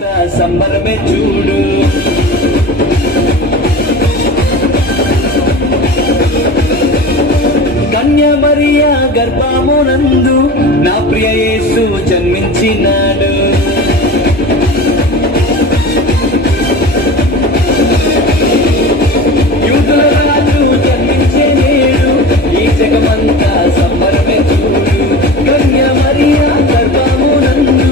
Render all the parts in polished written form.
సంబరమే చూడు, కన్య మరియా గర్భమునందు నా ప్రియ యేసు జన్మించినాడు. యూదుల రాజు జన్మించే నేడు ఈ జగమంతా సంబరమే చూడు, కన్య మరియా గర్భమునందు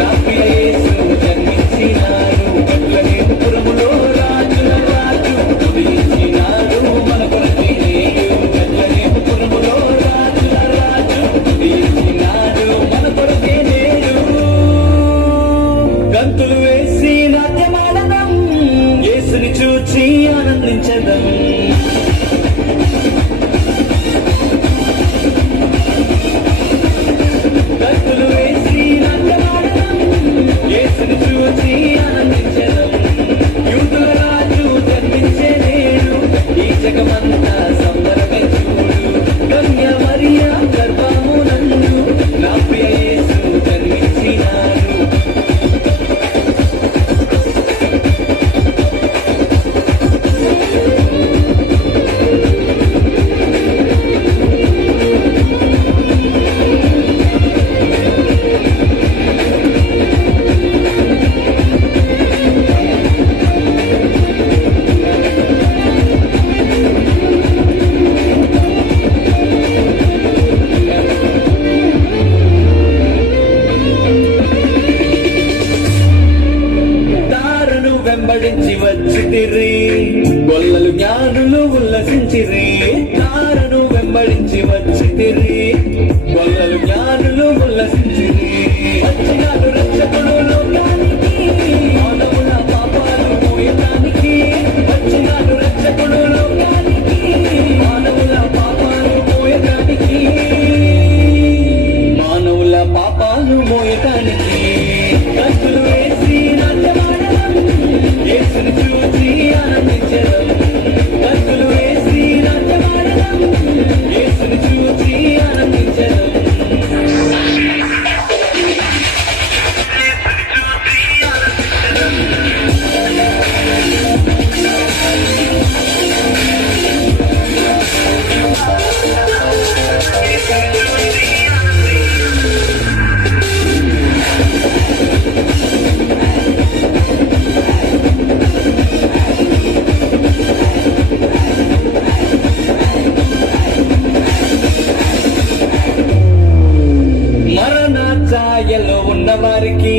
నా ప్రియ యేసు జన్మించినాడు. బెత్లెహేము పురములో రాజుల రాజు ఉదయించినాడు మన కొరకే నేడు. బెత్లెహేము పురములో రాజుల రాజు ఉదయించినాడు మన కొరకే నేడు. గంతులు వేసి నాట్యమాడదాం, యేసుని చూచి ఆనందించదాం. గంతులు వేసి నాట్యమాడదాం, యేసుని చూచి ఆనందించదాం. యూదుల రాజు జన్మించే నేడు ఈ జగమంతా సంబరమే చూడు, కన్య మరియా గర్భమునందు నా ప్రియ యేసు జన్మించినాడు. వెంబడించి వచ్చితిరి, గొల్లలు జ్ఞానులు ఉల్లసించిరి. తారను వెంబడించి వచ్చితిరి, గొల్లలు జ్ఞానులు ఉల్లసించిరి. వచ్చినాడు రక్షకుడు లోకానికి, మానవుల పాపాలు మోయడానికి. వచ్చినాడు రక్షకుడు లోకానికి, మానవుల పాపాలు మోయడానికి. మానవుల పాపాలు మోయడానికి గంతులు వేసి నాట్యమాడదాం, యేసుని చూచి ఆనందించదాం. గంతులు వేసి నాట్యమాడదాం, యేసుని చూచి ఆనందించదాం. ఛాయలో ఉన్నవారికి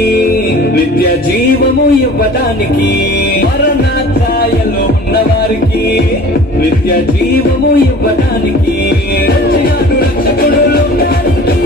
నిత్య జీవము ఇవ్వడానికి. మరణ ఛాయలో ఉన్నవారికి నిత్య జీవము ఇవ్వడానికి వచ్చినాడు రక్షకుడు లోకానికి.